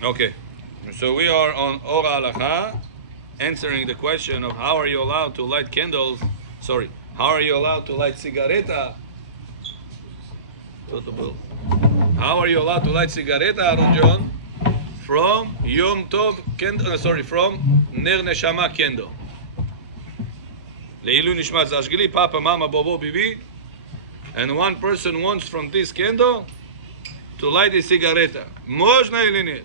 Okay, so we are on Or Halacha, answering the question of how are you allowed to light candles. Sorry, how are you allowed to light cigaretta? How are you allowed to light cigaretta, Aaron John? From Yom Tov candle, from Ner Neshama candle. Leilu Nishmat Zashgili, Papa, Mama, Bobo, Bibi. And one person wants from this candle to light a cigaretta. Можно или нет?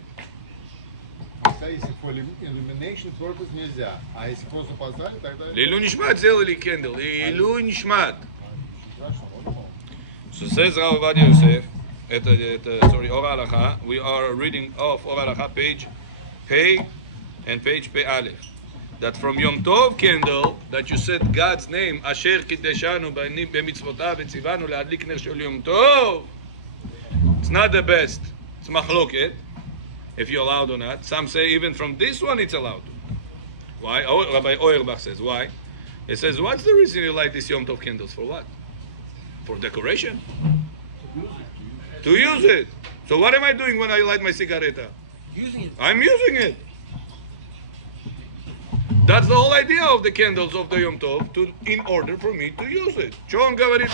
Если for illumination purpose нельзя, а если просто поставить, тогда... Лилу Нишмат сделали candle. Лилу Нишмат. So says Rav Ovadia Yosef, Or Halacha. We are reading off Or Halacha page Pei and page Pei Aleph. That from Yom Tov candle, that you said God's name, Asher Kideshanu b'mitzvotav v'tzivanu le'adlik ner shel Yom Tov. It's not the best. It's machloket, if you're allowed or not. Some say even from this one it's allowed. Why? Rabbi Auerbach says, why? He says, what's the reason you light these Yom Tov candles? For what? For decoration? To use it. So what am I doing when I light my cigaretta? Using it. I'm using it. That's the whole idea of the candles of the Yom Tov, in order for me to use it. John Gavarit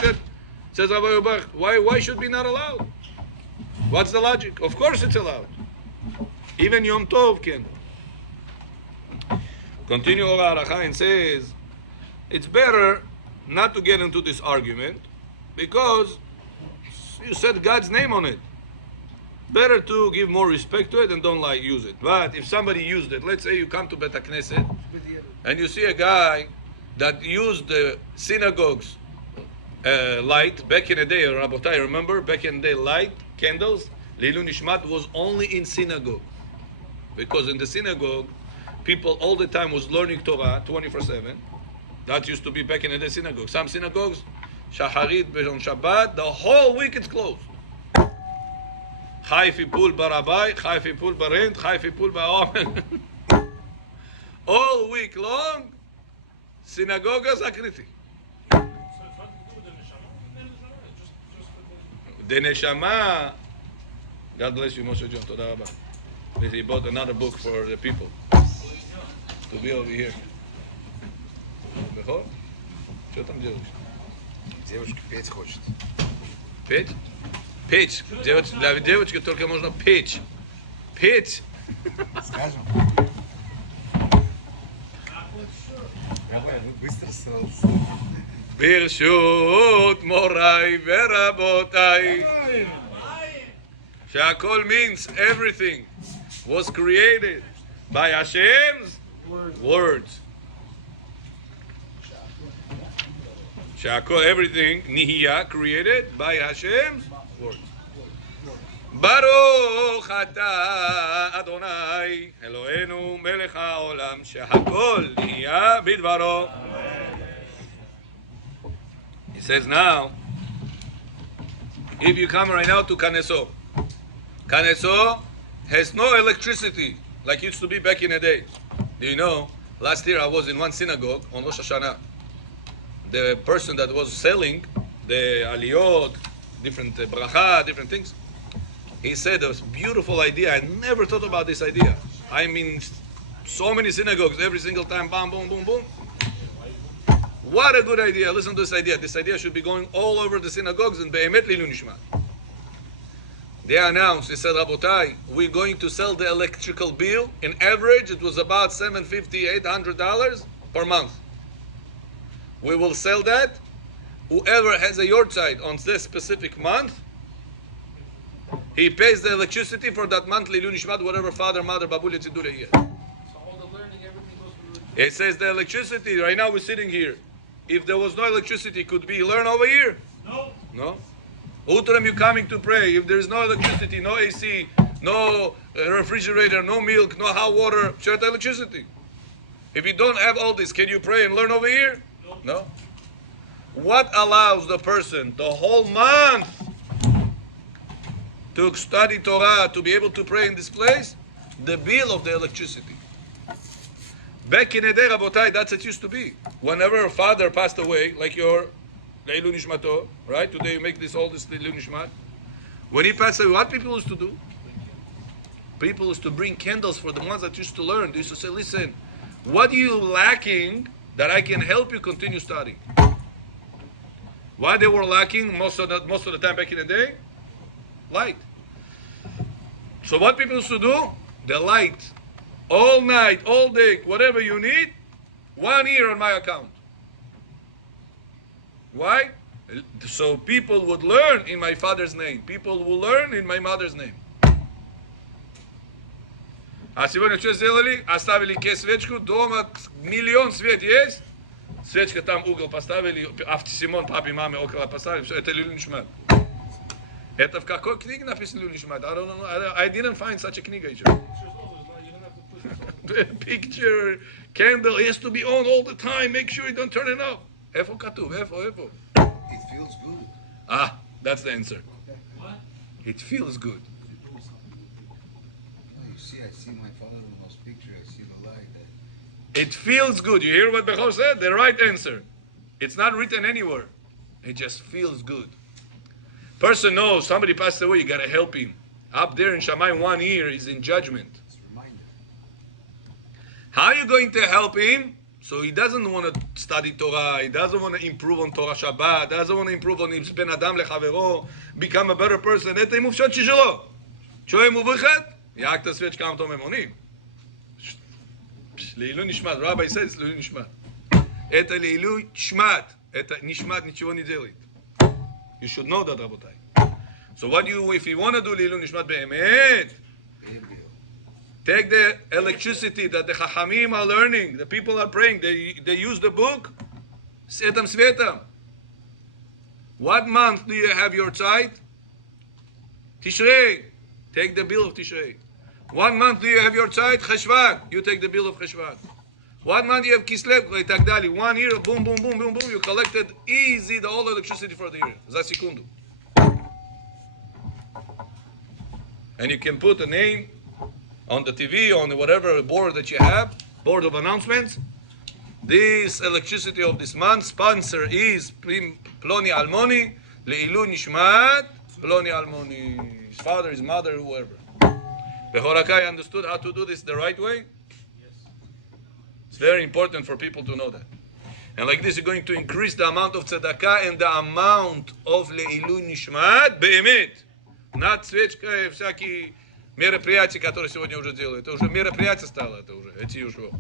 says, Rabbi Auerbach, why should be not allowed? What's the logic? Of course it's allowed. Even Yom Tov candle. Continue Or Halacha and says, it's better not to get into this argument because you said God's name on it. Better to give more respect to it and don't use it. But if somebody used it, let's say you come to Bet HaKnesset and you see a guy that used the synagogue's light back in the day, Rabotai, remember back in the day, light candles, Leilu Nishmat was only in synagogue, because in the synagogue people all the time was learning Torah 24/7. That used to be back in the day synagogue. Some synagogues, Shacharit on Shabbat, the whole week it's closed. Chai Fipul Barabai, Chai Fipul Barent, Chai Fipul Ba'omen. All week long, synagogas akriti. The Neshama, God bless you, Moshe John, Toda Rabba. He bought another book for the people to be over here. Бехор? Что там делаешь? Девушка петь хочет. Петь? Петь. Для девочки только можно петь. Петь. Скажем. Быстро сразу. ברשות מוריי ורבותיי, שהכל means everything was created by Hashem's words. שהכל, everything, נהיה, created by Hashem's words. ברוך אתה אדוני אלוהינו מלך העולם שהכל נהיה בדברו. He says now, if you come right now to Kaneso has no electricity like it used to be back in the day. Do you know, last year I was in one synagogue on Rosh Hashanah. The person that was selling the aliyot, different bracha, different things, he said a beautiful idea. I never thought about this idea. I'm in so many synagogues every single time, bam, boom, boom, boom. What a good idea. Listen to this idea. This idea should be going all over the synagogues and Be'emet Lilu Nishmat. They announced, they said, Rabotai, we're going to sell the electrical bill. In average, it was about $750, $800 per month. We will sell that. Whoever has a yahrzeit on this specific month, he pays the electricity for that month, Lilu Nishmat, whatever father, mother, babu, letzidure he has. So all the learning, everything goes for the... It says the electricity, right now we're sitting here. If there was no electricity, could we learn over here? No. No? Utram, you coming to pray. If there is no electricity, no AC, no refrigerator, no milk, no hot water, short electricity. If you don't have all this, can you pray and learn over here? No. What allows the person the whole month to study Torah, to be able to pray in this place? The bill of the electricity. Back in the day, Rabotai, that's it used to be. Whenever a father passed away, like your Leilu Nishmato, right? Today you make all this Leilu Nishmat. When he passed away, what people used to do? People used to bring candles for the ones that used to learn. They used to say, listen, what are you lacking that I can help you continue studying? Why they were lacking most of the time back in the day? Light. So what people used to do? They light all night, all day, whatever you need, 1 year on my account. Why? So people would learn in my father's name. People will learn in my mother's name. А сегодня что сделали? Оставили свечку, дома миллион свет есть. Свечка там угол поставили, автосимон папе, маме около поставили. Все, это Лилу Нишмат. Это в какой книге написано Лилу Нишмат? I don't know. I didn't find such a книга еще. Picture, candle, it has to be on all the time. Make sure you don't turn it off. איפה כתוב? איפה? It feels good. Ah, that's the answer. What? It feels good. Oh, you see, I see my father-in-law's picture. I see the light. It feels good. You hear what Bechor said? The right answer. It's not written anywhere. It just feels good. Person knows somebody passed away, you gotta help him. Up there in Shammai 1 year, he's in judgment. It's a reminder. How are you going to help him? So he doesn't want to study Torah, he doesn't want to improve on Torah Shabbat, doesn't want to improve on Ben Adam Lechavero, become a better person. Это ему все тяжело. Что ему выход? Як-то свечка Амтом Эмоним. Лейлу Нишмат. Rabbi says Лейлу Нишмат. Это Лейлу Нишмат. Это Нишмат ничего не делает. You should know that, Rabotai. So what if you want to do Lilun Nishmat Be'emet, take the electricity that the Chachamim are learning, the people are praying, they use the book, Setam Svetam. What month do you have your tzeit? Tishrei. Take the bill of Tishrei. What month do you have your tzeit? Cheshvan. You take the bill of Cheshvan. What month do you have Kislev? 1 year, boom, boom, boom, boom, boom. You collected easy all the electricity for the year. Zasikundu. And you can put a name on the TV, on whatever board that you have, board of announcements. This electricity of this month, sponsor is Ploni Almoni, Leilu Nishmat, Ploni Almoni. His father, his mother, whoever. Behorakai understood how to do this the right way. It's very important for people to know that. And like this, you're going to increase the amount of tzedakah and the amount of Leilu Nishmat, Be'emet. Not свечка, всякие мероприятия, которые сегодня уже делают. Это уже мероприятие стало, это уже, эти usual.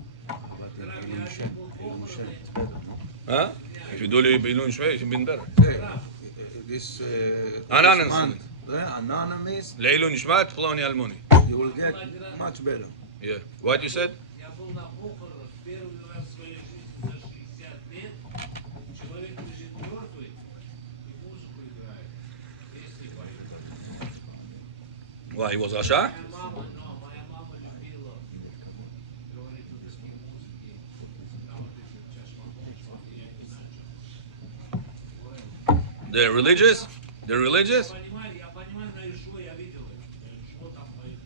Huh? If you do Leilu Nishmat, it's been better. This Anonymous. Anonymous, Leilu Nishmat, Ploni Almoni. you will get much better. Yeah. What you said? Я был на похоронах первый раз в своей жизни за 60 лет. Человек лежит мертвый и музыку играет. Песни поют. Why, he was Rasha? Моя мама любила говорить русские музыки. Там вот эти чашмаков, я не знаю. They're religious? They're religious? Я понимаю, на Ишуа я видел это. Ишуа там поет.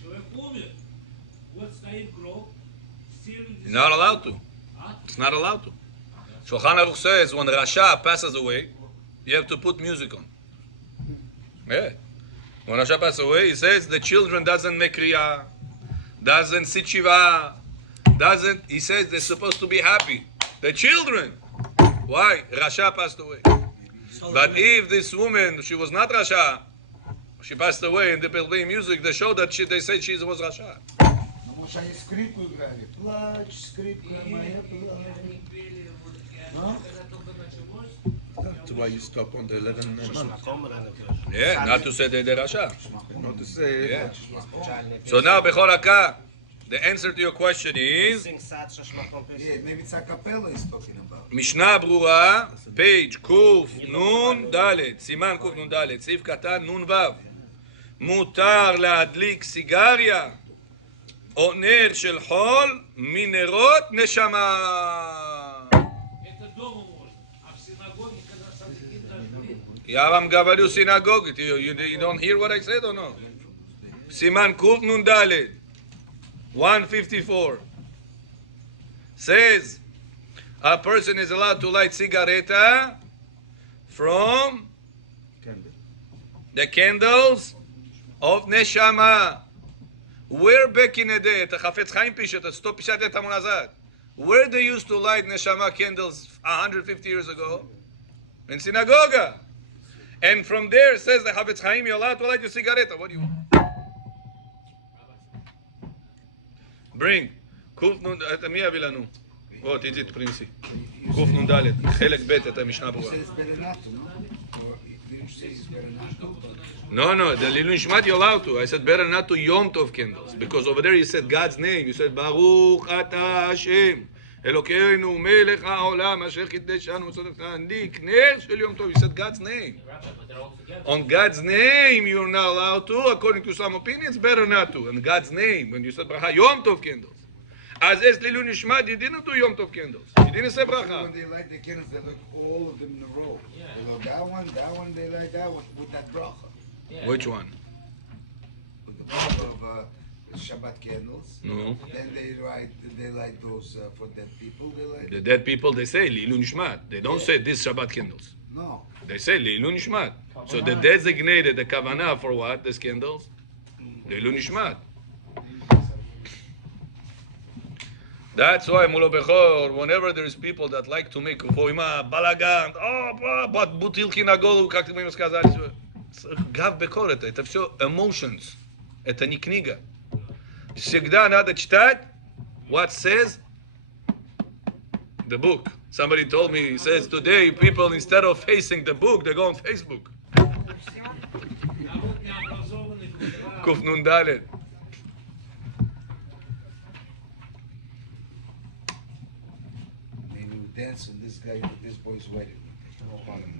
Человек умер. Вот стоит гроб. Все люди... You're not allowed to. It's not allowed to. Shulchan Aruch says when Rasha passes away, you have to put music on. Yeah. When Rasha passes away, he says the children doesn't make riyah, doesn't sit shiva, doesn't. He says they're supposed to be happy. The children. Why? Rasha passed away. But if this woman, she was not Rasha, she passed away and they playing music, they show that they said she was Rasha. Может, они скрипку играли? Плачь, скрипка моя, плачь. That's why you stop on the 11 months. Yeah, not to say that they're Rasha. Not to say, Yeah. So now, Bechoraka, the answer to your question is Yeah, maybe it's a cappella he's talking about. Mishnah Brura, page Kuf Nun Dalet, Siman Kuf Nun Dalet, סעיף קטן Nun Vav. מותר להדליק סיגריה או נר של חול מנרות נשמה. Это дома можно. А в синагоге, когда садики зажгли, Я вам говорю синагоги. You don't hear what I said or no? Siman Kuf Nun Dalet, 154. Says a person is allowed to light cigaretta from the candles of neshama. Where back in the day, את החפץ חיים פישט, את סטופ פישט את המונזת, where they used to light neshama candles 150 years ago? In synagogue. And from there, says the Chafetz Chaim, you're allowed to light your cigarette. What do you want? Bring. קוף נון, מי יביא לנו? בוא, תיג'י, פרינסי. קוף נון ד', חלק ב', את המשנה ברורה. No, the Lilu Nishmat you're allowed to. I said better not to Yom Tov candles. Because over there you said God's name. You said Baruch Ata Hashem. Elokeinu melech haolam asher kiddeshanu tzodekanu nik ner shel Yom Tov. You said God's name. On God's name you're not allowed to. According to some opinions, better not to. On God's name. When you said Bracha Yom Tov candles. As es Lilu Nishmat, you didn't do Yom Tov candles. You didn't say Bracha. When they light the candles, they look all of them in a row. They look that one, they light that one with that bracha. Yeah. Which one? With the bracha of Shabbat candles. No. Then they light those for dead people. They light. The dead people, they say Lilu Nishmat. They don't say this Shabbat candles. No. They say Lilu Nishmat. So they designated the Kavanah for what? These candles? Lilu Nishmat. That's why, Mulo Bechor, whenever there's people that like to make Foima, Balagan, but Butil Kinagolu, как ты мне сказать, Гав Бекорет, это все emotions, это не книга. Всегда надо читать what says the book. Somebody told me, he says, today people, instead of facing the book, they go on Facebook. Kuf Nun Dalet. Dance on this boy's wedding.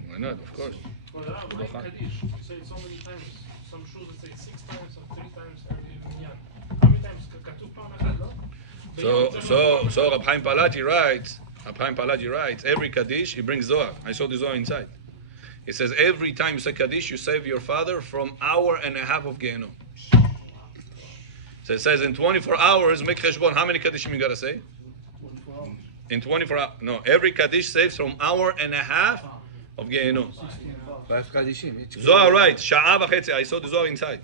Why not? Of course. Well, right, Kaddish. You say it so many times. Some shoes that say 6 times or 3 times every minyan. How many times? Katuv פעם אחת, לא? So Rab Chaim Palaji writes, every Kaddish, he brings Zohar. I saw the Zohar inside. He says, every time you say Kaddish, you save your father from 1.5 hours of Gehenom. So it says, in 24 hours, make cheshbon, how many Kaddishim you gotta say? In 24 hours, no, every Kaddish saves from 1.5 hours of Gehenom. 5 Kadishim. each Zohar writes, Sha'a v'chetzi, I saw the Zohar inside.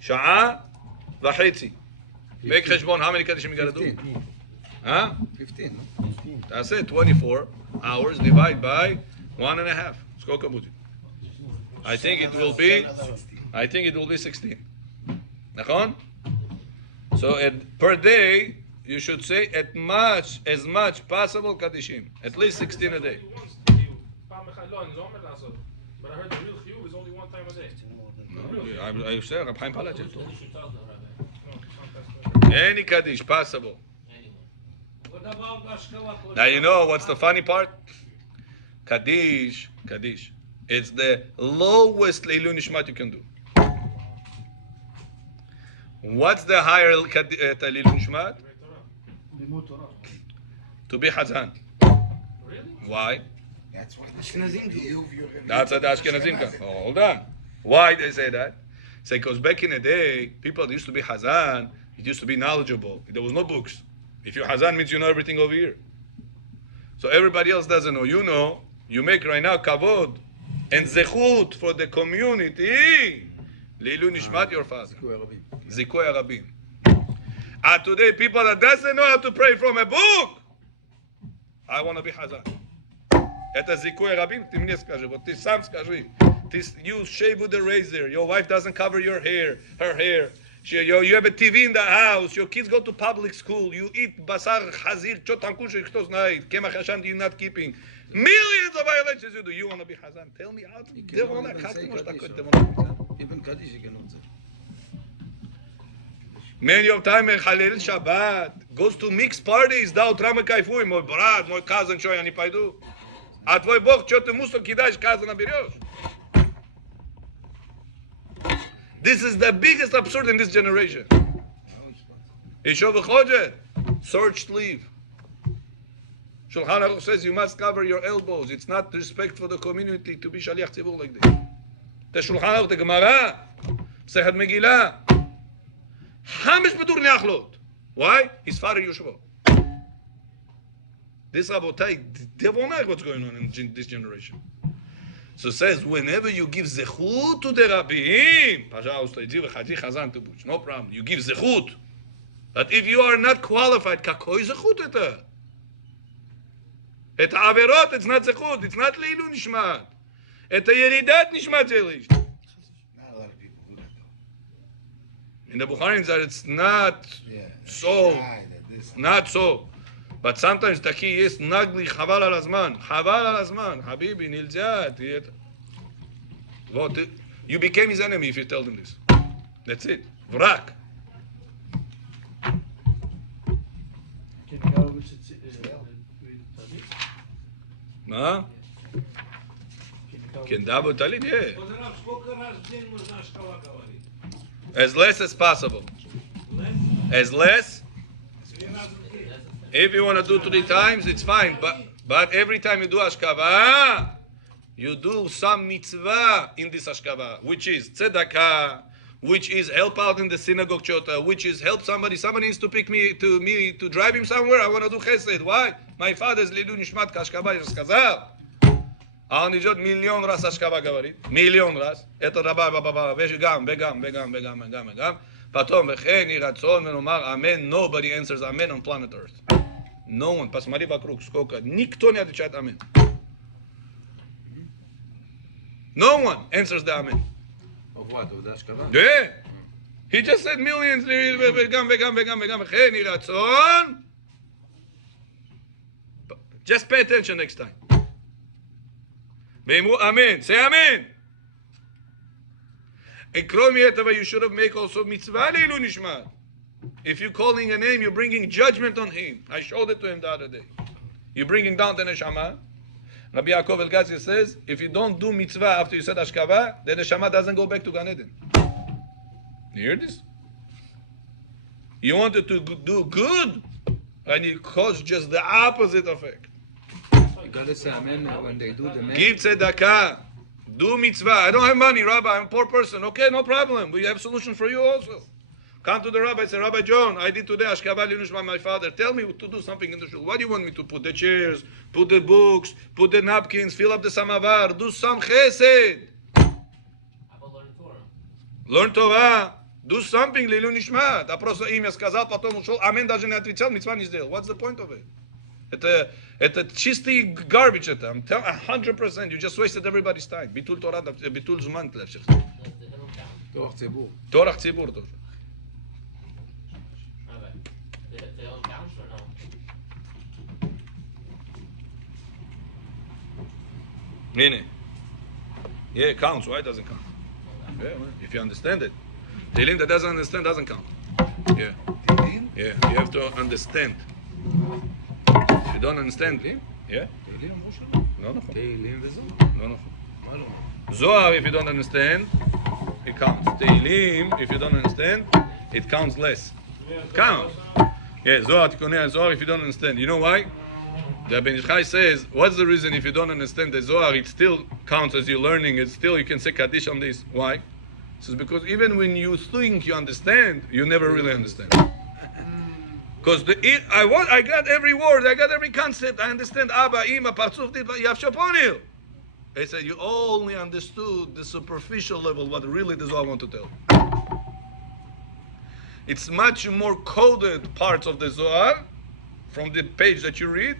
Sha'a v'chetzi. Make cheshbon, how many Kaddishim you gotta do? 15. Huh? 15, no? That's it, 24 hours divide by 1.5. Skолько будет? I think it will be 16. Nachon? So per day, you should say as much possible Kaddishim. At least 16 a day. פעם אחת, לא, אני לא אומר לעשות. But I heard the real chiyuv is only 1 time a day. No, I say Rab Chaim Palaji. No, Any Kaddish possible. what about Ashkelon? Now you know what's the funny part? Kaddish. It's the lowest Leilu Nishmat you can do. What's the higher Leilu Nishmat? To be Hazan. Really? Why? That's why the Ashkenazim. That's the Ashkenazim. Oh, hold on. Why they say that? Say because back in the day, people used to be Hazan. It used to be knowledgeable. There was no books. If you're Hazan, means you know everything over here. So everybody else doesn't know. You know. You make right now kavod and zechut for the community. Leilu Nishmat your father. Zikui Arabim. And today, people that doesn't know how to pray from a book. I want to be Hazan. Это Zikui Arabim. Ты мне скажи. Вот ты сам скажи. You shave with a razor. Your wife doesn't cover your hair, her hair. You have a TV in the house. Your kids go to public school. You eat basar, chazir, chotam kusher, кто знает. Kemach Hashan you're not keeping. Millions of violations you do. You want to be Hazan? Tell me how to do it. Even Kaddish you cannot say. Many of time Chalel Shabbat goes to mixed parties. Da utrame kaifuj. Moj brat, moj cousin, что я не пойду. А твой Бог, что ты мусор кидаешь, казана берешь. This is the biggest absurd in this generation. Yeshov v'chodet, short sleeve. Shulchan Aruch says you must cover your elbows. It's not respect for the community to be shaliach tzibur like this. The Shulchan Aruch, the Gemara, Sechet Megillah, Hamish bedur neachlot. Why? His father Yeshua. This Rabotai, they won't know what's going on in this generation. So it says, whenever you give zechut to the Rabbiim, no problem, you give zechut. But if you are not qualified, kakoi zechut eta? Et ha'averot, it's not zechut, it's not leilu nishmat. Et ha'yeridat nishmat zelish. Not a lot of people do that though. In the Bukharim, it's not Yeah. so, Shy, that this- not so. But sometimes the key is nagli chaval al azman. Chaval al azman. Habibi, nilzat. You became his enemy if you tell them this. That's it. Vrak. Can you go with Huh? Can double talit? Yeah. Вот Рав, сколько раз в день можно шкала говорить? As less as possible. As less. 3 раза в день. If you want to do 3 times, it's fine. But every time you do ashkava, you do some mitzvah in this ashkava, which is tzedakah, which is help out in the synagogue chota, which is help somebody. Somebody needs to pick me to drive him somewhere. I want to do chesed. Why? My father's lidu nishmat kashkava yishkazav. אני ג'ות מיליון רס השכבה גברית, מיליון רס, את הרבה בבא, וגם, פתאום וכן יהי רצון ונאמר אמן, nobody answers amen on planet earth. No one, посмотри вокруг, сколько, никто не отвечает амен. No one answers the amen. Of what? Of the Ashkava? Yeah. He just said millions, וגם, וכן יהי רצון. Just pay attention next time. Amen. Say amen. And krom yetava, you should have made also mitzvah leilu nishmat. If you're calling a name, you're bringing judgment on him. I showed it to him the other day. You're bringing down the neshama. Rabbi Yaakov El-Gazzi says, if you don't do mitzvah after you said ashkava, the neshama doesn't go back to Gan Eden. You hear this? You wanted to do good, and you caused just the opposite effect. You gotta say amen when they do the Give tzedakah. Do mitzvah. I don't have money, Rabbi. I'm a poor person. Okay, no problem. We have solution for you also. Come to the rabbi. Say, Rabbi John, I did today ashkava linush by my father. Tell me to do something in the shul. What do you want me to put? The chairs, put the books, put the napkins, fill up the samavar. Do some chesed. Learn Torah. Do something лилу нишмат. А просто имя сказал, потом ушел. Амен даже не отвечал, митцва не сделал. What's the point of it? Это чистый garbage. Это. I'm telling 100%. You just wasted everybody's time. ביטול תורה, ביטול זמן. Torah tzibur. תורך ציבור тоже. They all count or no? הנה. Yeah, it counts. Why it doesn't count? Yeah, well, if you understand it. Tehillim that doesn't understand doesn't count. Yeah. Yeah, you have to understand. If you don't understand, yeah? תהילים אמרו שלא. לא נכון. תהילים וזוהר. לא נכון. מה לא? Zohar, if you don't understand, it counts. Tehillim, if you don't understand, it counts less. Counts. Yeah, Zohar, Tikkunei Zohar, if you don't understand. You know why? The Ben Ish Chai says, what's the reason if you don't understand the Zohar, it still counts as you're learning, it's still, you can say Kaddish on this. Why? He says, because even when you think you understand, you never really understand. Because I got every word, I got every concept, I understand Abba, Ima, Partzuf, Yav Shaponil. They said, you only understood the superficial level, what really the Zohar want to tell. It's much more coded parts of the Zohar, from the page that you read,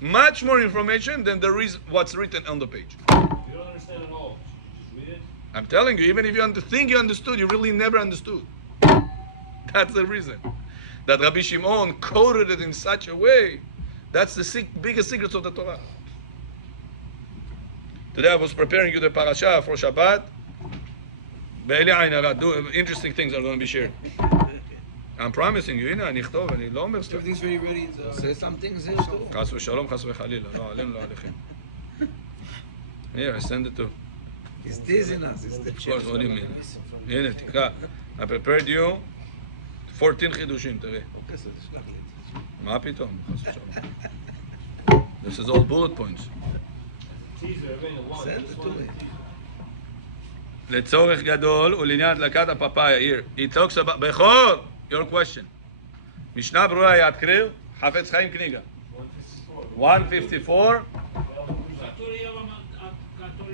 much more information than there is what's written on the page. You don't understand at all. You just read it. I'm telling you, even if you think you understood, you really never understood. That's the reason. That Rabbi Shimon coded it in such a way, that's the biggest secrets of the Torah. Today I was preparing you the parasha for Shabbat. Interesting things are going to be shared. I'm promising you, הנה, אני אכתוב, אני לא אומר סתם. Everything's very ready. Say some things here too. חס ושלום, חס וחלילה, לא עלינו, לא עליכם. Here, I send it to. He's teasing us. It's the Of course, what do you mean? הנה, תקרא. I prepared you 14 חידושים, תראה. אוקיי, אז תשלח לי את זה. מה פתאום, חס ושלום. This is all bullet points. Teaser, everything at once. Send Just it to one me. לצורך גדול ולעניין הדלקת הפפאיה. Here, he talks about, בכל, your question. משנה ברורה יד קריר, חפץ חיים קניגה. 154. Который я вам, который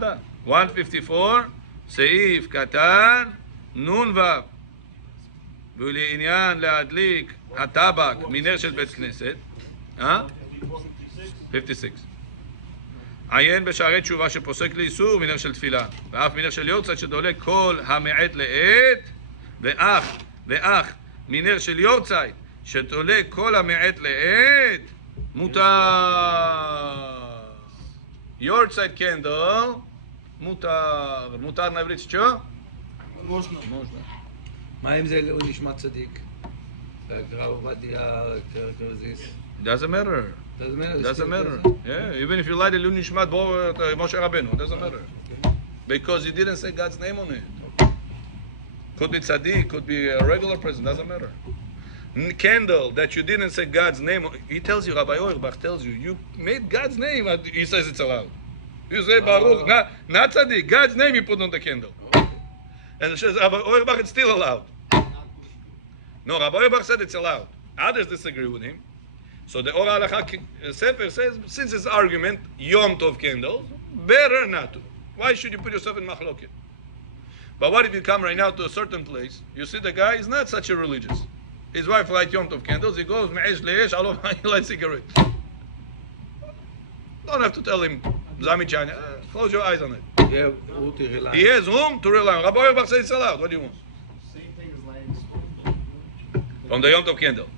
da. 154, סעיף קטן, נ"ו. ולעניין להדליק הטבק מנר של בית כנסת, 56. עיין בשערי תשובה שפוסק לאיסור מנר של תפילה, ואף מנר של יורצייט שדולק כל המעט לעת, ואח מנר של יורצייט שדולק כל המעט לעת, מותר. יורצייט קנדל, מותר נעברית שצ'ו? מוז'נה. מה אם זה לא נשמע צדיק? הרב עובדיה, Doesn't matter. Doesn't matter. Yeah, even if you light a Lun Nishmat Moshe Rabbeinu, doesn't matter. Because you didn't say God's name on it. Could be tzaddik, could be a regular person, doesn't matter. Candle that you didn't say God's name, he tells you, Rabbi Auerbach tells you, you made God's name, he says it's allowed. You say Baruch, not tzaddik, God's name you put on the candle. And it says, Rabbi Auerbach, it's still allowed. No, Rabbi Auerbach said it's allowed. Others disagree with him. So the Or Halacha Sefer says, since it's argument, Yom Tov candles, better not to. Why should you put yourself in machloket? But what if you come right now to a certain place, you see the guy is not such a religious. His wife lights Yom Tov candles, he goes, me'esh le'esh, he lights cigarettes. Don't have to tell him, Zami China, close your eyes on it. Yeah, room to rely. He has room to rely on. Rabbi Auerbach says it's allowed. What do you want? Same thing as lighting stove. From the Yom Tov candle.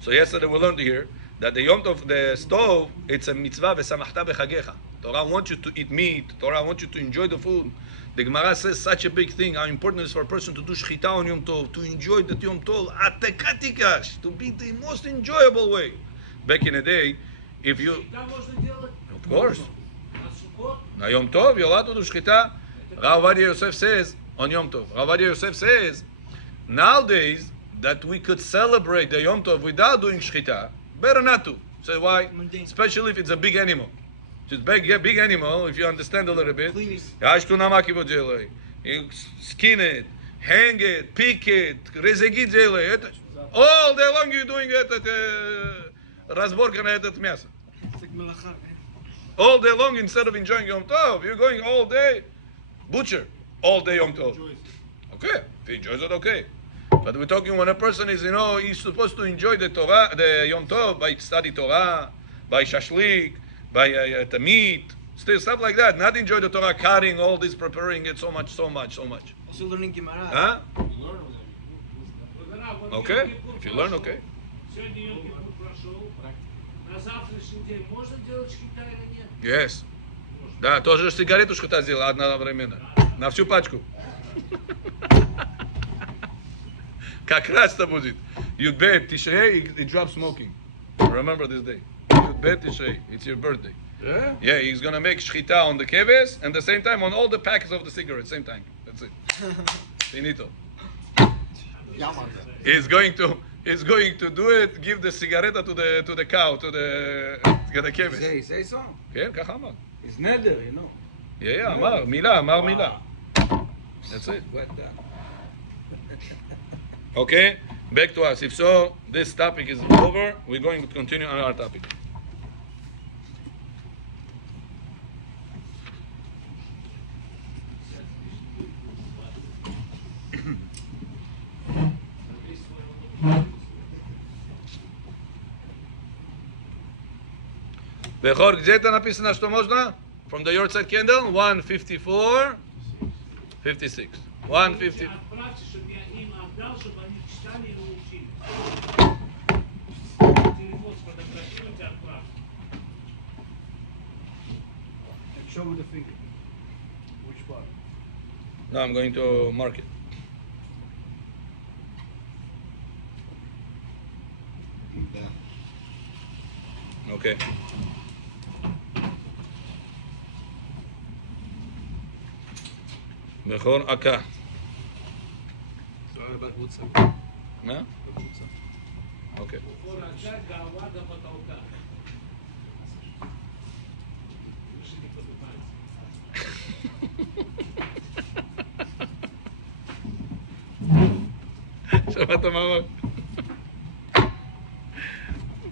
So yesterday we learned here that the Yom Tov, the stove, it's a mitzvah v'samachta b'chagecha. Torah wants you to eat meat. Torah wants you to enjoy the food. The Gemara says such a big thing, how important it is for a person to do shchita on Yom Tov, to enjoy the Yom Tov, atekatikash, to be the most enjoyable way. Back in the day, if you... Of course. Now Yom Tov, you're allowed to do shchita. Rav Ovadia Yosef says, on Yom Tov, Rav Ovadia Yosef says, nowadays, that we could celebrate the Yom Tov without doing shchita, better not to. So why? Especially if it's a big animal. If it's a big animal, if you understand a little bit, you skin it, hang it, pick it, all day long you're doing it, разборка на этот мясо. All day long, instead of enjoying Yom Tov, you're going all day, butcher, all day Yom Tov. Okay, if he enjoys it, okay. But we're talking when a person is, he's supposed to enjoy the Torah, the Yom Tov, by study Torah, by shashlik, by the meat, still stuff like that. Not enjoy the Torah, cutting all this, preparing it so much. Also learning Gemara. Huh? Okay, if you learn, okay. Сегодня Йом Кипур прошел. На завтрашний день можно делать шхита или нет? Yes. Да, тоже сигарету шхита сделал одновременно. На всю пачку. Как раз-то будет. Yud-Bet Tishrei, he dropped smoking. Remember this day. Yud-Bet Tishrei, it's your birthday. Yeah? Yeah, he's going to make shchita on the keves and at the same time on all the packets of the cigarettes, same time. That's it. Finito. He's going to do it, give the cigaretta to the cow, to the keves. Say so. כן, ככה אמר. It's nether, Yeah, אמר מילה. That's it. What the? Okay, back to us. If so, this topic is over. We're going to continue on our topic. Bechor, gdzie to napisane, что можно? From the Yortzeit candle, 154, 56. 150. Отправьте, чтобы я им отдал, чтобы они читали и научили. Телефон сфотографируйте, отправьте. And show with the finger. Which part? Now I'm going to mark it. Okay. Bechor Aka. Sorry about what's up. מה? Okay. Бухор Аджа, голова до потолка. Выше не поднимается. שמעת מה אמר?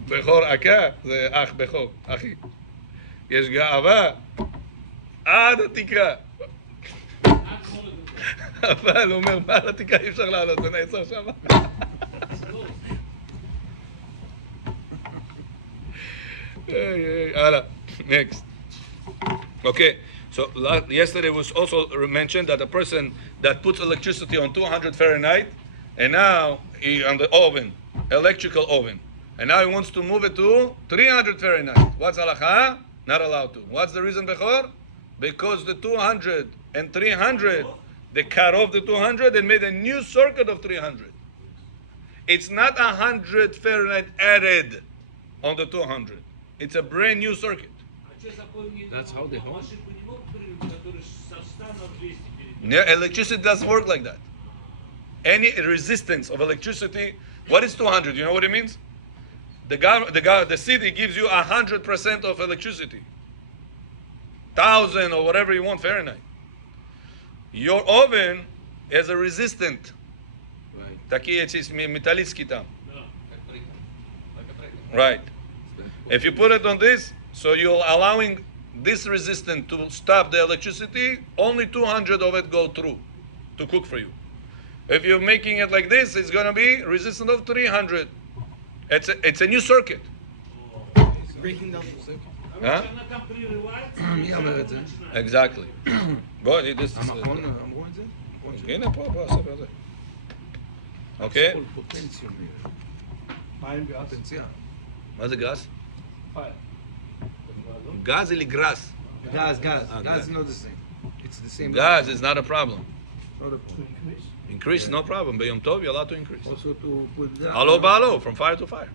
בכור עקה זה אח בכור, אחי. יש גאווה עד התקרה. אבל הוא אומר, מעל התקרה אי אפשר לעלות, זה נעצר שם. הלאה, next. Okay, so yesterday was also mentioned that a person that puts electricity on 200 Fahrenheit, and now he on the oven, electrical oven, and now he wants to move it to 300 Fahrenheit. What's halacha? Not allowed to. What's the reason, Bechor? Because the 200 and 300, they cut off the 200 and made a new circuit of 300. It's not 100 Fahrenheit added on the 200. It's a brand new circuit. That's how they hold. Yeah, electricity doesn't work like that. Any resistance of electricity, what is 200? You know what it means? The city gives you 100% of electricity. 1,000 or whatever you want Fahrenheit. Your oven is a resistant. Right. Right. If you put it on this, so you're allowing this resistance to stop the electricity, only 200 of it go through to cook for you. If you're making it like this, it's going to be resistant of 300. It's a new circuit. Breaking down the circuit. Huh? מי אומר את זה? Exactly. בוא, this is... המכון אמרו את זה? הנה, פה, הספר הזה. אוקיי? פוטנציום. מים גז. פוטנציאל. מה זה גז? Fire. גז זה לגרס. Gas is not the same. It's the same. Gas is not a problem. Not a To increase. Increase, no problem. By Yom Tov, you're allowed to increase. Also to put that. Alo balo, from fire to fire.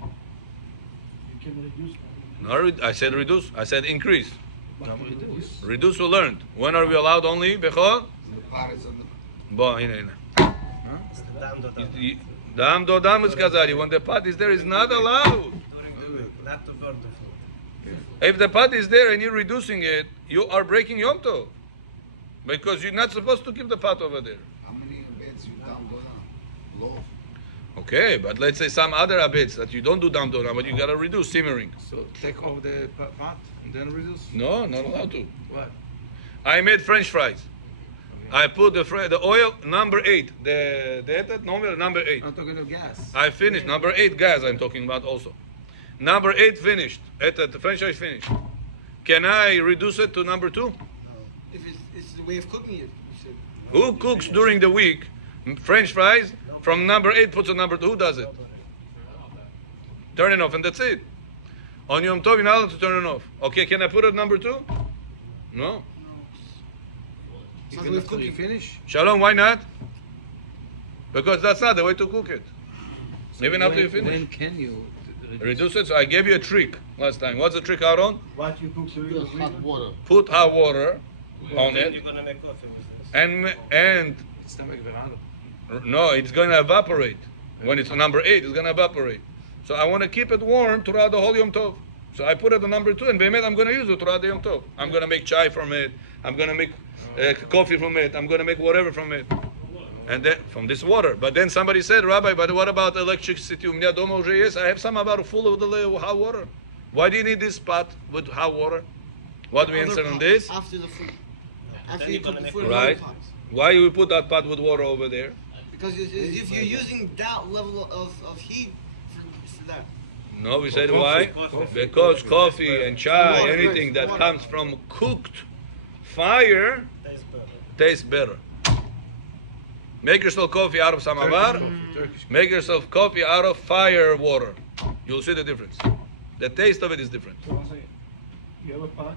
You can reduce. No, I said reduce. I said increase. No, reduce. Reduce we learned. When are we allowed only? Bechor? The pot is on the... Bוא, הנה. Dam do dam is kazari. When the pot is there, it's not allowed. Not to burn the food. If the pot is there and you're reducing it, you are breaking Yom Tov. Because you're not supposed to keep the pot over there. How many beds you down, go down? Low. Okay, but let's say some other habits that you don't do dam do dam, but you gotta reduce simmering. So take off the pot and then reduce. No, not allowed to. What? I made French fries. I put the oil number 8. The number 8. I'm talking about gas. I finished number 8 gas. I'm talking about also. Number 8 finished. The French fries finished. Can I reduce it to number 2? If it's the way of cooking it. Who cooks during the week French fries from number 8 puts on number 2? Who does it? Turn it off and that's it. On Yom Tov, you're not allowed to turn it off. Okay, can I put it number 2? No. Even after you finish? Shalom, why not? Because that's not the way to cook it. Even after you finish. When can you Reduce it. So I gave you a trick last time. What's the trick, Aaron? What you cook during the hot water. Put hot water on it, You're gonna make coffee with this. and Stomach verado. no, it's going to evaporate. When it's number 8, it's going to evaporate. So I want to keep it warm throughout the whole Yom Tov. So I put it on number 2, and Be'emet, I'm going to use it throughout the Yom Tov. I'm going to make chai from it. I'm going to make coffee from it. I'm going to make whatever from it. And then from this water. But then somebody said, Rabbi, but what about electricity? Yes, I have some about full of the hot water. Why do you need this pot with hot water? What do we answer on this? After the food. After you cook the food in Right. other pots. Why you put that pot with water over there? Because if you're using that level of heat for that. No, we said why? Because coffee and chai, Water, anything that water. comes from cooked fire tastes better. Make yourself coffee out of samavar. Make yourself coffee out of fire water. You'll see the difference. The taste of it is different. So one second. You have a pot,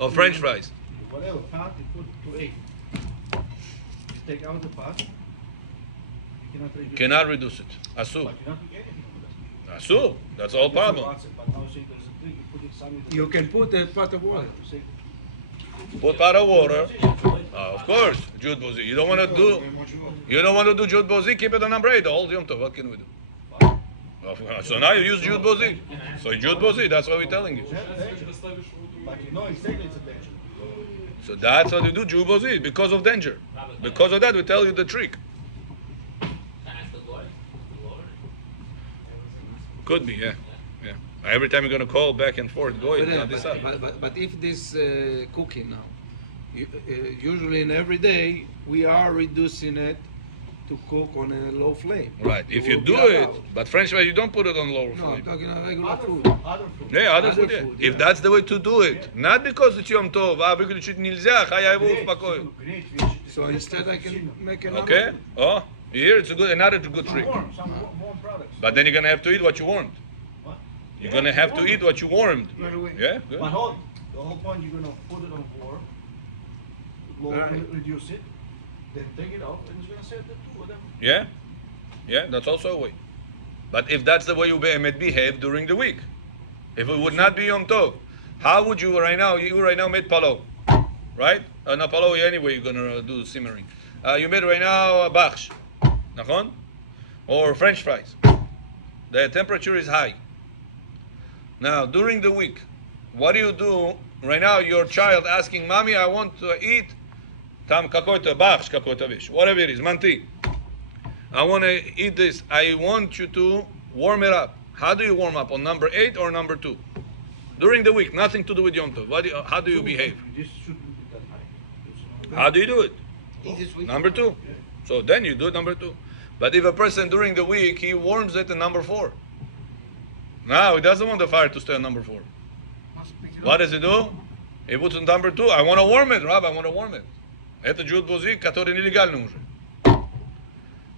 Of French fries. whatever pot you put to 8. You take out the pot. You cannot reduce Cannot reduce it. Asu. But you're not getting it. Asu. That's all problem. But now say there's a trick, you put it something. You can put a pot of water. You say, Put pot of water. Of course, Jude Bozi. You don't want to do. You don't want to do Jude Bozi. Keep it on number 8. The whole Yom Tov. What can we do? So now you use Jude Bozi. So Jude Bozi. That's what we're telling you. but you know exactly it's a danger. So that's what you do, Jude Bozi, because of danger. Because of that, we tell you the trick. Could be, yeah. Every time you're going to call back and forth, go But, ahead, this up. but if this cooking now, usually in every day we are reducing it to cook on a low flame. Right. If you will do be it, allowed. but French fries, you don't put it on lower No, I'm flame. talking about regular Other food. food. Other food. Yeah, other food, yeah. food, If yeah. that's the way to do it, not because it's Yom Tov, выключить нельзя, хаяеву успокоить. Great fish. So instead I can make another. Okay? Oh, here it's another good trick. Some warm products. But then you're going to have to eat what you warmed. What? You're going to have to eat what you warmed. Right away. Yeah, good. But hold, the whole point, you're gonna put it on 4, low, Right. reduce it, then take it off, and it's gonna set the two of them. Yeah? Yeah, that's also a way. But if that's the way you behave during the week, if it would not be Yom Tov, how would you right now, made palo, right? Not palo, anyway, you're going to do simmering. You made right now a baksh, nachon? Or French fries. The temperature is high. Now, during the week, what do you do? Right now, your child asking, Mommy, I want to eat tam какой-то baksh, какой-то вещь, whatever it is, manti. I want to eat this. I want you to warm it up. How do you warm up? On number 8 or number 2? During the week, nothing to do with Yom Tov. How do you behave? This shouldn't be that high. How do you do it? This week. Number 2. So then you do it number 2. But if a person during the week, he warms it at number 4. Now, he doesn't want the fire to stay on number 4. What does he do? He puts on number 2. I want to warm it, Rabbi, I want to warm it. Это джуд бузик, который нелегальный уже.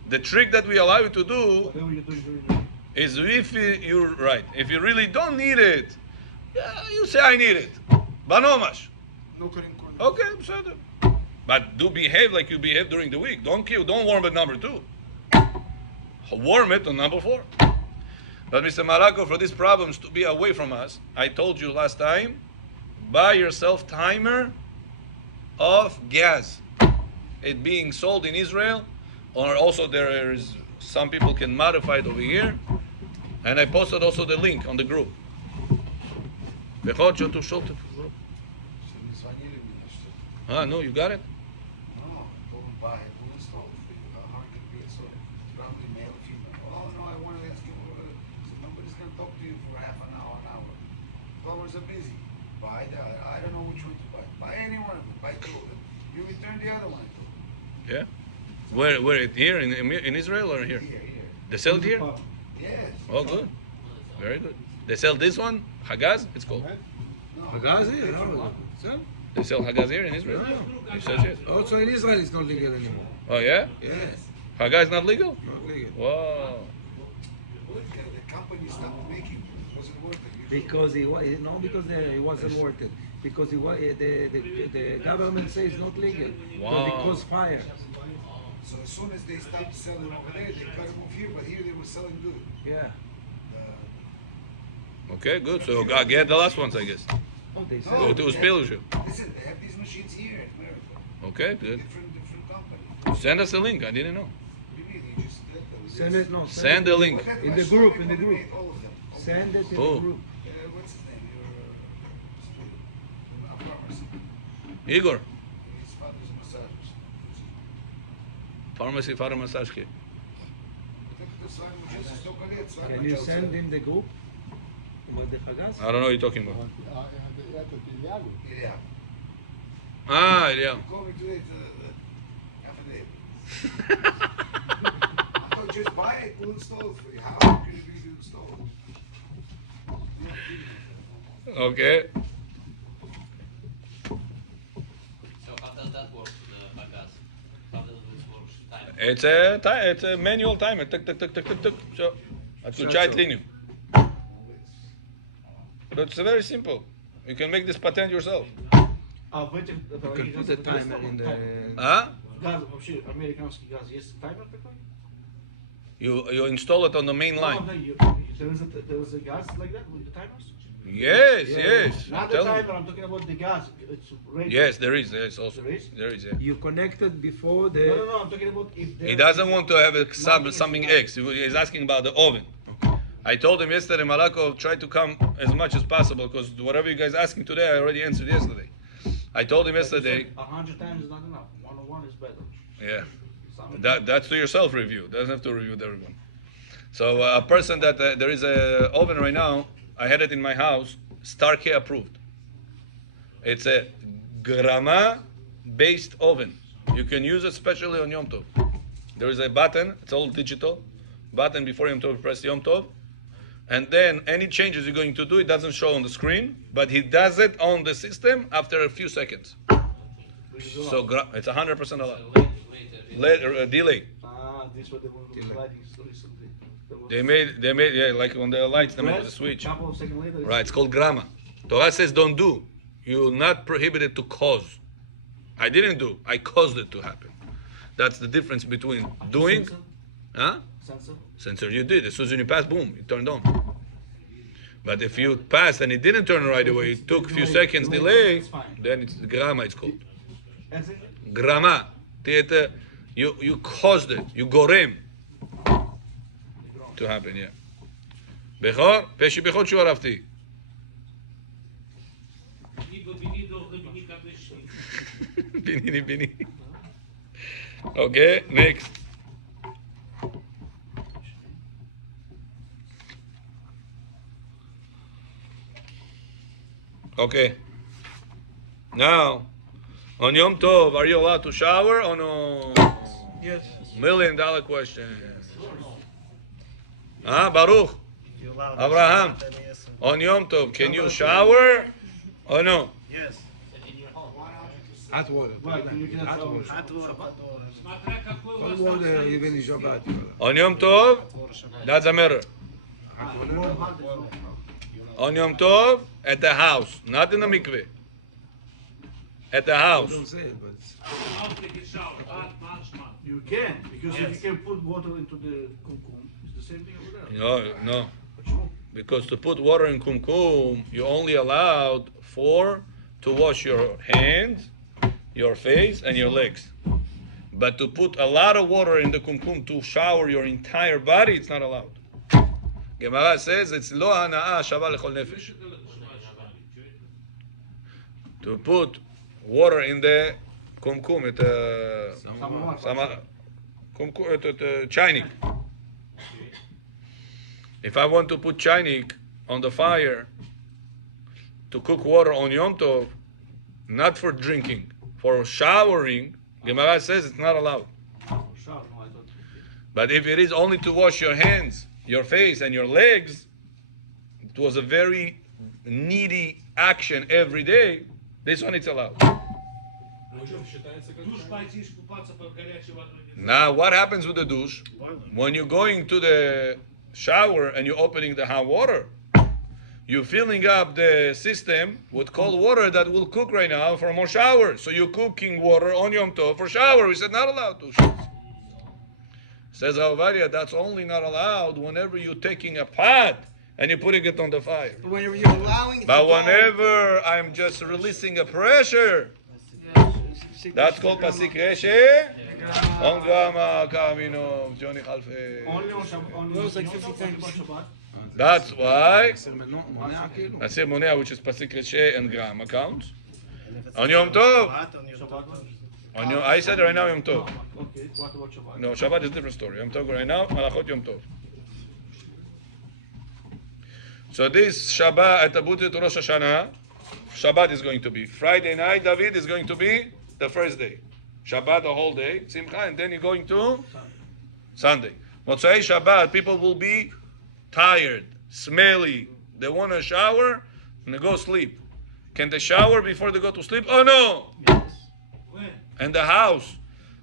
The trick that we allow you to do Whatever you're doing during the week. is if you're right. If you really don't need it, yeah, you say I need it. But no much. No cutting corner. Okay, בסדר. But do behave like you behave during the week. Don't warm it number 2. Warm it on number 4. But Mr. Marako, for these problems to be away from us, I told you last time, buy yourself timer of gas. It being sold in Israel, or also there is some people can modify it over here. And I posted also the link on the group. Что не звонили мне, что ли? Ah, no, you got it? No, go and buy it. We'll install it for you. How it could be. So probably male, female. Oh no, I want to ask you. Nobody's gonna talk to you for half an hour, Covers are busy. Buy that. I don't know which one to buy. Buy any one of them. Buy 2 of them. You return the other one. Yeah. Where it here in Israel or here? Here. They sell it here? Yes. Oh, good. Very good. They sell this one, Hagaz, it's called. No, Hagazi? different one. So, They sell Hagaz here in Israel? It says yes. also in Israel it's not legal anymore. Oh, yeah? Yes, Hagaz is not legal? not legal. Wow. The company stopped making it. Wasn't worth it. Because he wasn't worth it. Because the government says not legal. Wow. But because fire. So as soon as they stopped selling over there, they cut them off here. But here they were selling good. Yeah. Okay, good. So get the last ones, I guess. Oh, they say. Go to Uspilju. Listen, they have these machines here in America. Okay, good. Different companies. Send us a link. I didn't know. You need, you just Send it, no. Send the link. In the group, in the group. All of them. Send it in Oh. the group. What's his name? Your pharmacy. Igor. His father's a massagist. Pharmacy, Massage. Can you send in the group? About the Hagaz? I don't know what you're talking about. Этот Ильягу. Yeah. Ah, yeah. You called me today to affidavit. I thought just buy it, we'll install it for you. How can it be to install it? Okay. So how does that work, the Hagaz? How does this work? It's a manual timer. Tick, tick, tick, tick, tick, tick. Все. Отключает линию. But it's very simple. You can make this patent yourself. А в этих You can put the timer in the... Huh? Газ, вообще, американский газ, есть таймер такой? You install it on the main No, line. there is a gas like that with the timers? Yes, yes. I'm Not the telling you. timer, I'm talking about the gas. It's ready. Yes, there is. There is also. There is? There is, yeah. You connected before No, the... I'm talking about if He doesn't want to have something X. He's asking about the oven. I told him yesterday, Malako, try to come as much as possible because whatever you guys asking today, I already answered yesterday. I told him yesterday, 100 times is not enough. 101 is better. yeah, Some- that's to yourself review. Doesn't have to review with everyone. So a person that there is a oven right now, I had it in my house, Starkey approved. It's a grama-based oven. You can use it especially on Yom Tov. There is a button, it's all digital, button before Yom Tov, press Yom Tov, and then any changes you're going to do, it doesn't show on the screen, but he does it on the system after a few seconds. So it's 100% allowed. Later, delay. This what they were writing recently. They made, yeah, like on the lights, they made the switch. Couple of seconds later. Right, it's called grama. Torah says don't do. You're not prohibited to cause. I didn't do. I caused it to happen. That's the difference between doing. Sensor? Huh? Sensor? Sensor, you did. As soon as you passed, boom, it turned on. But if you passed and it didn't turn right away, it took a few seconds delay, then it's grama, it's called. Grama. You caused it. You gorem to happen, yeah. Bechor, peshi bechor shu arafti. Bini, bini. Okay, next. Okay. Now, on Yom Tov, are you allowed to shower or no? Yes. $1 million question. Baruch? Abraham? On Yom Tov, can you shower or no? Yes. Hot water. Hot water. Cold water, even in Shabbat. On Yom Tov, that's a mirror. On Yom Tov, at the house, not in the mikveh. At the house. Don't say it, but it's You can, because if you can put water into the kumkum, it's the same thing over there. No. Because to put water in kumkum, you're only allowed to wash your hands, your face, and your legs. But to put a lot of water in the kumkum to shower your entire body, it's not allowed. Gemara says it's lo hana'ah shava lechol nefesh. To put water in the kumkum, chainik. If I want to put chainik on the fire to cook water on Yom Tov, not for drinking, for showering, Gemara says it's not allowed. But if it is only to wash your hands, your face, and your legs, it was a very needy action every day, this one it's allowed. Now, what happens with the douche? When you're going to the shower and you're opening the hot water, you're filling up the system with cold water that will cook right now for more showers. So you're cooking water on Yom Tov for shower. We said not allowed douches. Says Ravadia, that's only not allowed whenever you're taking a pot and you're putting it on the fire. But whenever you're allowing it But to go, whenever I'm just releasing a pressure, that's called pasik reshe. On grama kamino Johnny Halfe. Only on Shabbat. Only Goes like 50 times. Shabbat. That's why monea כאילו. Asir monea, which is pasik reshe and grama counts. On Yom Tov. I said right now Yom Tov. Okay, what about Shabbat? No, Shabbat is a different story. I'm talking right now, Halachot Yom Tov. So this Shabbat at Abutit Rosh Hashanah, Shabbat is going to be. Friday night, David, is going to be the first day. Shabbat the whole day, Simcha, and then you're going to Sunday. Motzei Shabbat, people will be tired, smelly. They want to shower and they go sleep. Can they shower before they go to sleep? Oh no! In the house.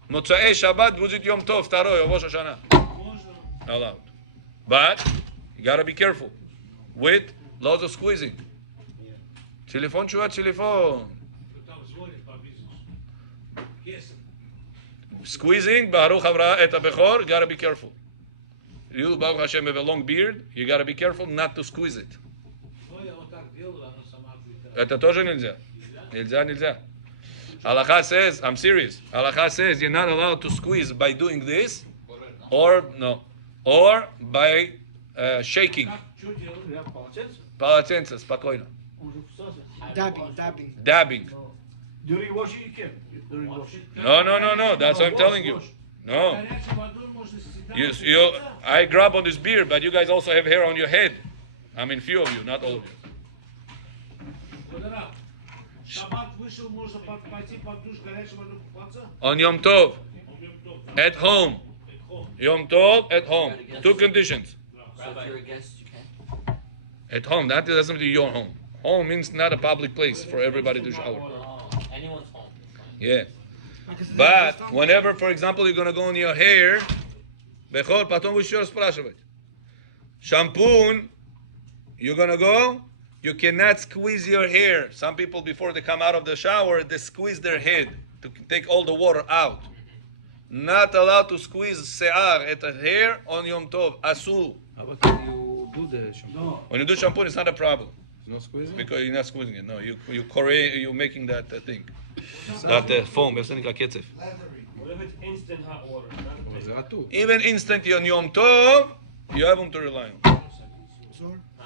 Motzei Shabbat, Buzit Yom Tov, Taroy, Rosh Hashanah. Not allowed. But you gotta be careful with lots of squeezing. Telephone, chua, telephone. Squeezing, Baruch Havra et Abechor, gotta be careful. You, Baruch Hashem, have a long beard, you gotta be careful not to squeeze it. Это тоже нельзя. Нельзя. Halakha says, I'm serious. Halakha says you're not allowed to squeeze by doing this, or by shaking. Palacenza, spokojno. Dabbing. During washing you can. During washing. No. That's what I'm telling you. No. I grab on this beard, but you guys also have hair on your head. I mean, few of you, not all of you. Шаббат вышел, можно пойти под душ горячим водой купаться? On Yom Tov, at home. Yom Tov, at home. Two conditions. So if you're a guest, you can. At home, that doesn't mean your home. Home means not a public place for everybody to shower. Oh, anyone's home. Yeah. But whenever, for example, you're going to go in your hair, Bechor, потом вы еще спрашивать. Shampoo, you're going to go, you cannot squeeze your hair. Some people, before they come out of the shower, they squeeze their head to take all the water out. Not allowed to squeeze se'ar, at the hair on Yom Tov. Asu. How about when you do the shampoo? When you do shampoo, it's not a problem. It's not squeezing? Because you're not squeezing it. No, you're making that thing. That foam. It's like קצף. What if it's instant hot water? אבל זה רטוב. Even instant on Yom Tov, you have them to rely on.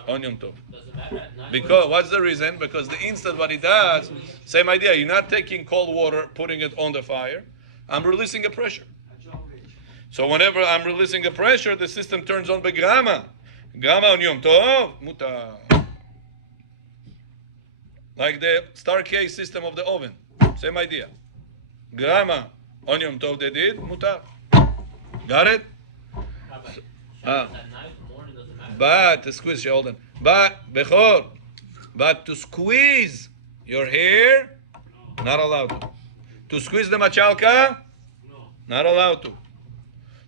On Yom Tov. Doesn't matter at night. Because, what's the reason? Because the instant what it does, same idea. You're not taking cold water, putting it on the fire. I'm releasing a pressure. So whenever I'm releasing a pressure, the system turns on begrama. Grama on Yom Tov, mutar. Like the Starcase system of the oven. Same idea. Grama on Yom Tov they did, mutar. Got it? At night, morning, doesn't matter. But to squeeze, hold on. But bechor, but to squeeze your hair, not allowed to. To squeeze the machalka, not allowed to.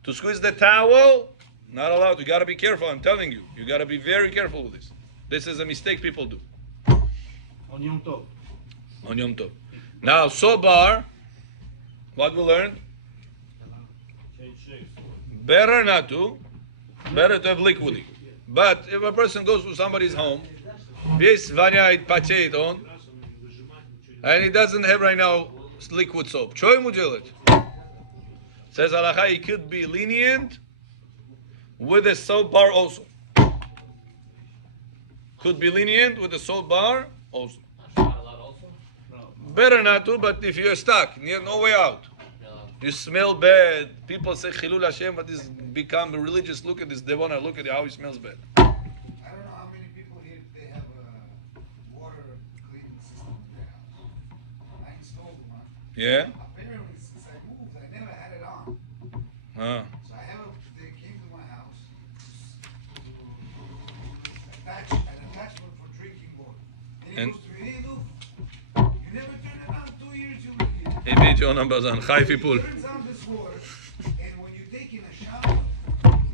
To squeeze the towel, not allowed to. You got to be careful. I'm telling you, you got to be very careful with this. This is a mistake people do On Yom Tov. on Yom Tov. Now, so bar, what we learned? Better not to. Better to have liquidy. But if a person goes to somebody's home, this воняет потеет on, and he doesn't have right now liquid soap. Что ему делать? Says Halacha, he could be lenient with a soap bar also. Could be lenient with a soap bar also. Not allowed also? Better not to, but if you're stuck, you have no way out. You smell bad. People say Chilul Hashem, but this become religious. Look at this Devona. Look at how he smells bad. I don't know how many people here they have a water cleaning system in their house. I installed one. Yeah? Apparently, since I moved, I never had it on. Huh. So they came to my house to attach an attachment for drinking water. And he goes to me, hey, look, you never turned it on 2 years you live here. Indeed, your numbers on high people. Turns on this water, and when you're taking a shower,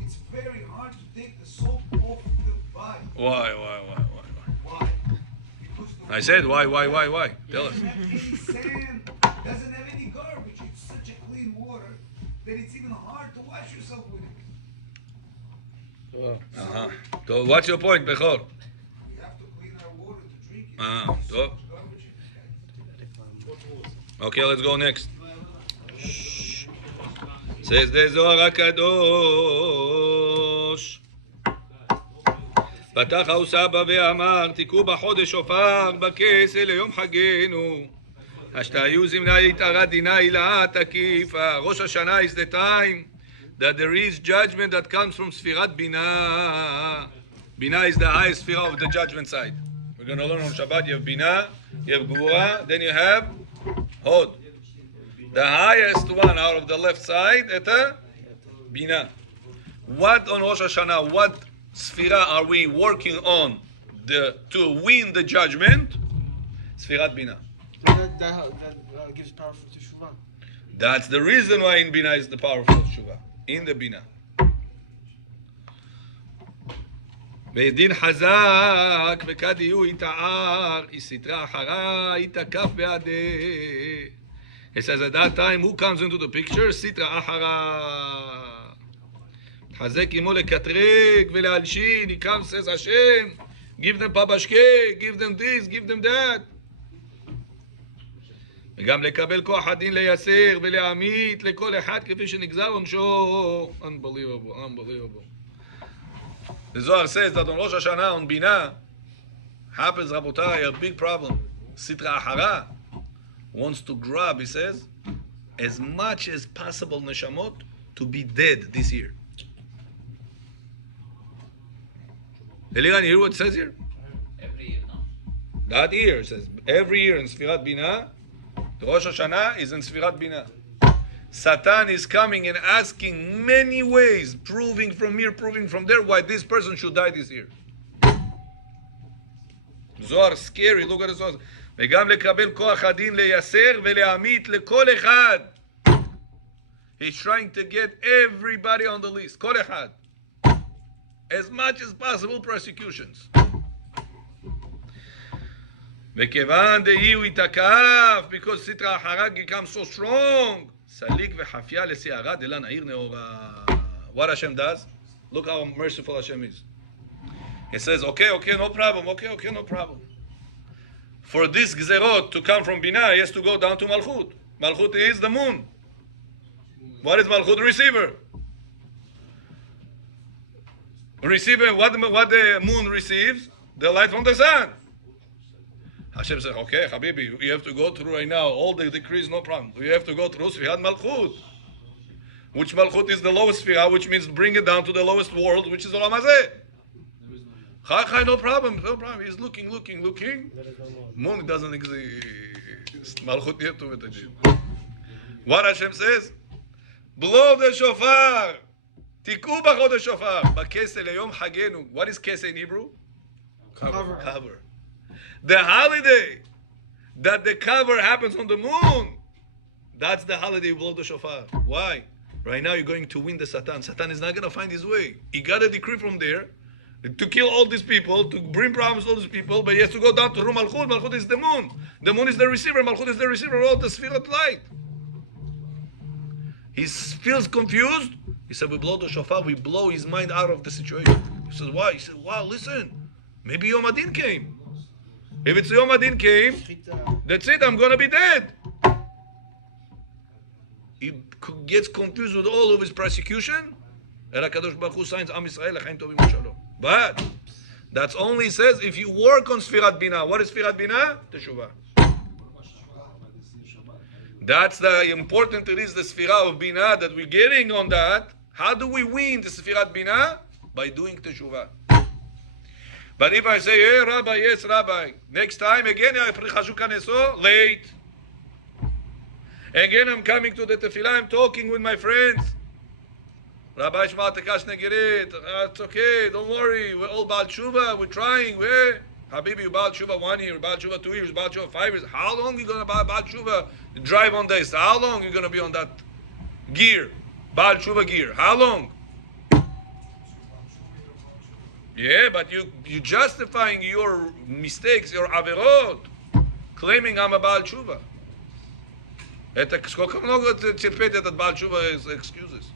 it's very hard to take the soap off the body. Why? Why? Because the I said, why? Tell us. doesn't have any sand, doesn't have any garbage. It's such a clean water that it's even hard to wash yourself with it. Uh-huh. So what's your point, Bechor? We have to clean our water to drink it. Ah, There's so so- much garbage in it. Okay, let's go next. Says the Zohar HaKadosh. פתח ההוא סבא ואמר, תיקעו בחודש שופר בכסה ליום חגנו. השתהיו זמנה יתערה דינה הילאה תקיפה. ראש השנה is the time that there is judgment that comes from ספירת בינה. Bina is the highest sphere of the judgment side. We're going to learn on Shabbat. You have Bina, you have Gvura, then you have Hod. The highest one out of the left side, Eta Bina. What on Rosh Hashanah, what Sphira are we working on to win the judgment? Sfirat Bina. That gives power for Teshuvah. That's the reason why in Bina is the powerful Shuvah. In the Bina. בדין חזק וכד יהיו יתער, היא סתרה אחרה, היא תקף בעדי. It says at that time, who comes into the picture? סתרה אחרה. חזק עמו לקטרג ולהלשין, he comes, says Hashem, give them פבשקה, give them this, give them that. וגם לקבל כוח הדין לייסר ולהמית לכל אחד כפי שנגזר עונשו. Unbelievable. The Zohar says that on Rosh Hashanah, on Bina, happens, Rabotai, a big problem. Sitra Ahara wants to grab, he says, as much as possible neshamot to be dead this year. Eliran, you hear what it says here? Every year, no? That year, it says, every year in Sfirat Bina, Rosh Hashanah is in Sfirat Bina. Satan is coming and asking many ways, proving from here, proving from there, why this person should die this year. Zohar, scary, look at the Zohar. וגם לקבל כוח הדין לייסר ולהמית לכל אחד. He's trying to get everybody on the list, כל אחד. As much as possible persecutions. וכיוון דהי הוא התעכב, because סטרא החרג become so strong, סליק וחפיה לסערה דלן העיר נאורה. What Hashem does? Look how merciful Hashem is. He says, okay, no problem, okay, no problem. For this Gzerot to come from Binah, he has to go down to Malchut. Malchut is the moon. What is Malchut? The receiver. Receiver, what the moon receives? The light from the sun. Hashem says, okay, Habibi, you have to go through right now all the decrees, no problem. You have to go through Sfirat Malchut. Which Malchut is the lowest Sfirah, which means bring it down to the lowest world, which is Olam Hazeh. No problem. He's looking. Moon doesn't exist. Malchut yet to it. What Hashem says? Blow the shofar. Tiku b'chod shofar. B'keseh leyom chagenu. What is keseh in Hebrew? Cover. The holiday that the cover happens on the moon. That's the holiday you blow the shofar. Why? Right now you're going to win the Satan. Satan is not going to find his way. He got a decree from there to kill all these people, to bring problems to all these people, but he has to go down to Ru Malchut. Malchut is the moon. The moon is the receiver. Malchut is the receiver of the Sfirat light. He feels confused. He said, we blow the shofar, we blow his mind out of the situation. He says, why? He said, wow, listen, maybe Yom Adin came. If it's Yom Adin came, that's it, I'm going to be dead. He gets confused with all of his persecution. And HaKadosh Baruch Hu signs Am Yisrael L'chaim Tovim U'Shalom. But that's only says if you work on Sfirat Bina. What is Sfirat Bina? Teshuvah. That's the important. It is the Sfirah of Bina that we're getting on that. How do we win the Sfirat Bina? By doing Teshuvah. But if I say, hey, Rabbi, yes, Rabbi, next time again, late. Again, I'm coming to the Tefillah, I'm talking with my friends. Rabbi Shema Tekash Negirit, it's okay, don't worry, we're all Baal Tshuva, we're trying, Habibi, you Baal Tshuva 1 year, Baal Tshuva 2 years, Baal Tshuva 5 years. How long are you going to Baal Tshuva drive on this? How long are you going to be on that gear, Baal Tshuva gear? How long? Yeah, but you're justifying your mistakes, your averot, claiming I'm a Baal Tshuva. Сколько много терпеть этот Baal Tshuva is excuses.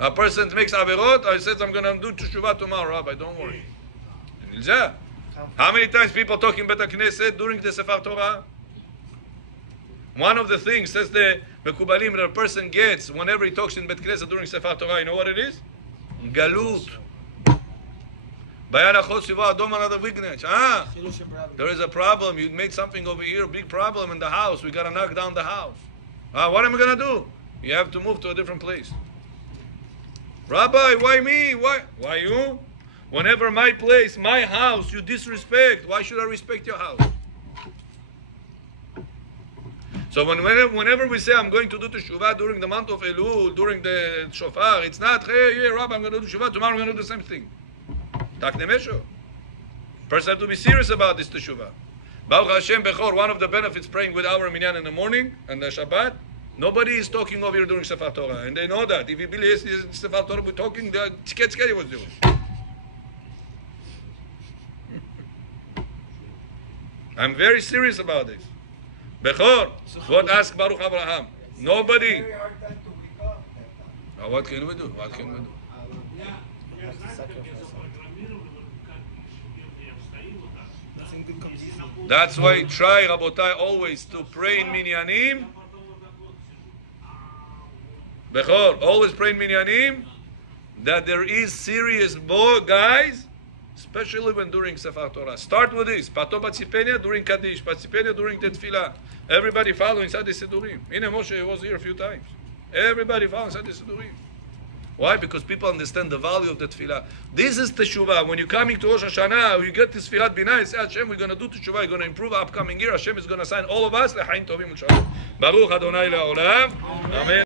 A person makes averot, I says I'm going to do teshuvah tomorrow, Rabbi, don't worry. How many times people talking Bet HaKnesset during the Sefer Torah? One of the things, says the Mekubalim, that a person gets whenever he talks in Bet Knesset during Sefer Torah, you know what it is? Galut. Another weakness. There is a problem. You made something over here, a big problem in the house. We got to knock down the house. What am I going to do? You have to move to a different place. Rabbi, why me? Why you? Whenever my place, my house, you disrespect. Why should I respect your house? So whenever we say I'm going to do teshuvah during the month of Elul, during the shofar, it's not, hey, yeah, Rabbi, I'm going to do teshuvah, tomorrow I'm going to do the same thing. First, I have to be serious about this teshuvah. Baruch Hashem Bechor, one of the benefits praying with our minyan in the morning and the Shabbat, nobody is talking over here during Sefer Torah, and they know that. If you believe Sefer Torah, we're talking, the Tzkei was doing. I'm very serious about this. Bechor, God asked Baruch Abraham. Nobody. What can we do? That's why try, Rabotai, always to pray in minyanim. Bechor, always pray in minyanim that there is serious guys, especially when during Sefer Torah. Start with this. Pato Batzipenia during Kaddish, Batzipenia during Tefillah. Everybody follow inside the Sidurim. Moshe was here a few times. Everybody follow inside the Sidurim. Why? Because people understand the value of the tefillah. This is teshuvah. When you're coming to Rosh Hashanah, you get this tefillat binah, you say, Hashem, we're going to do teshuvah, we're going to improve our upcoming year. Hashem is going to sign all of us. L'chaim tovim u'shalom. Baruch Adonai le'olam. Amen.